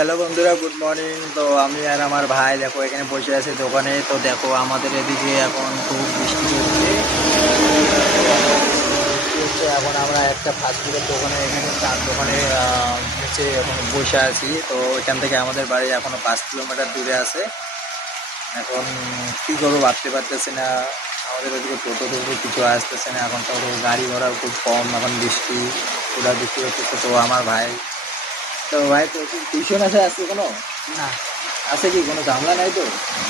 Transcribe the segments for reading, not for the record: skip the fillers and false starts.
Hello বন্ধুরা, good morning. তো আমি আর আমার ভাই দেখো এখানে বসে আছি দোকানে। তো দেখো আমাদের এদিকে এখন খুব বৃষ্টি হচ্ছে। এখন আমরা একটা ফাস্টফুডের দোকানে, এখানে চার দোকানে নিচে এখন বসে আছি। তো এখান থেকে আমাদের বাড়ি এখনো 5 কিলোমিটার দূরে আছে। এখন কী করবো ভাবতে পারতেছি না। আমাদের ওদিকে টোটো টোটো কিছু আসতেছে না, এখন তো গাড়ি ঘোড়া খুব কম, এখন বৃষ্টি পুরা বৃষ্টি হচ্ছে। তো আমার ভাই, তো ভাই তো টিউশন আছে কোনো? না, আছে কি কোনো ঝামেলা নাই তো?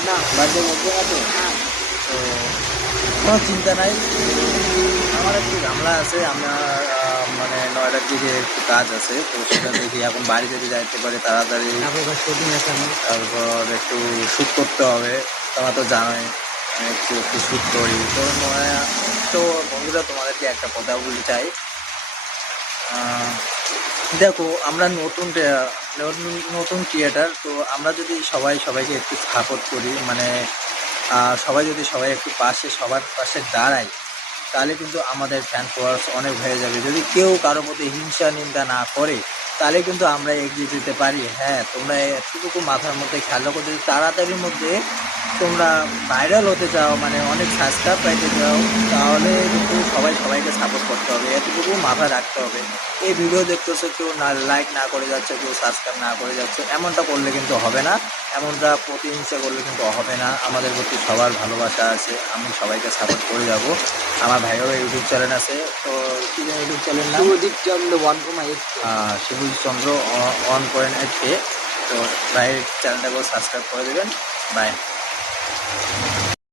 না, বাড়িতে বলতে না তো? না। তো কোনো চিন্তা নাই। আমার একটু ঝামেলা আছে। আমার মানে 9টার দিকে একটু কাজ আছে, তো সেটা দেখি এখন বাড়ি যদি যাইতে পারে তাড়াতাড়ি। তারপর শুটিং আছে আমি। তারপর একটু শ্যুট করতে হবে। তোমার তো জানোই আমি একটু একটু শ্যুট করি। তো তো বন্ধুরা, তোমাদেরকে একটা কথা বলতে চাই। দেখো আমরা নতুন ক্রিয়েটার, তো আমরা যদি সবাই সবাইকে একটু সাপোর্ট করি, মানে সবাই যদি সবাই একটু সবার পাশে দাঁড়াই, তাহলে কিন্তু আমাদের ফ্যান ফলোয়ার্স অনেক হয়ে যাবে। যদি কেউ কারোর প্রতি হিংসা নিন্দা না করে, তাহলে কিন্তু আমরা এগিয়ে যেতে পারি। হ্যাঁ, তোমরা এতটুকু মাথার মধ্যে খেয়াল রাখো, যদি তাড়াতাড়ির মধ্যে তোমরা ভাইরাল হতে চাও, মানে অনেক সাবস্ক্রাইব পাইতে চাও, তাহলে কিন্তু সবাই সবাইকে সাপোর্ট করতে হবে, এতটুকু মাথায় রাখতে হবে। এই ভিডিও দেখতেছো, কেউ না লাইক না করে যাচ্ছে, কেউ সাবস্ক্রাইব না করে যাচ্ছে, এমনটা করলে কিন্তু হবে না। এমনটা প্রতিহিংসা করলে কিন্তু হবে না। আমাদের প্রতি সবার ভালোবাসা আছে, আমি সবাইকে সাপোর্ট করে যাব। আমার ভাইয়েরও ইউটিউব চ্যানেল আছে। তো কী যেন ইউটিউব চ্যানেল নাম? শুভদীপ চন্দ্র 1.8। শিবুল চন্দ্র 1.8K। তো ভাইয়ের চ্যানেলটাকেও সাবস্ক্রাইব করে দেবেন। বাই।